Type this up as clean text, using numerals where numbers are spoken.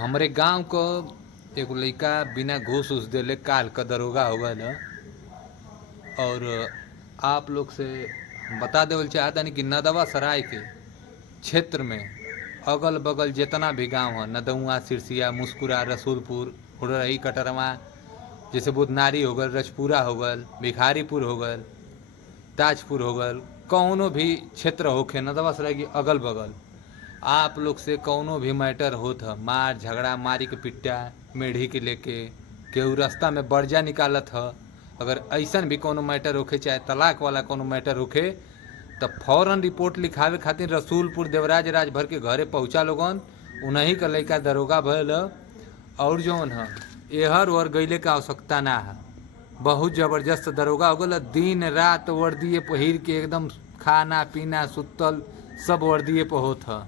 हमरे गांव को एगो लइका बिना घूस उस देले काल का दरोगा हो गए न। और आप लोग से बता देवल चाहतानी कि नदवा सराय के क्षेत्र में अगल बगल जितना भी गांव है, नदुआ, सिरसिया, मुस्कुरा, रसूलपुर, हुड़रही, कटरवा, जैसे बुधनारी हो गल, रजपुरा हो गल, भिखारीपुर हो गल, ताजपुर हो गल, कौनो भी क्षेत्र होखे नदवा सराय की अगल बगल आप लोग से कौनो भी मैटर होत ह, मार झगड़ा, मारी के पिट्टा, मेढ़ी के लेके केहू रास्ता में बर्जा निकालत ह, अगर ऐसन भी कोनो मैटर होखे, चाहे तलाक वाला कोनो मैटर होखे, तब फौरन रिपोर्ट लिखावे खातिर रसूलपुर देवराज राजभर के घरे पहुंचा लोगन। उन्हीं का लइका दरोगा भयल ह। और जौन ह एहर ओहर गईले का आवश्यकता ना है। बहुत जबरदस्त दरोगा हो गल। दिन रात वर्दिये पहिर के एकदम खाना पीना सुतल सब वर्दिये पर होत ह।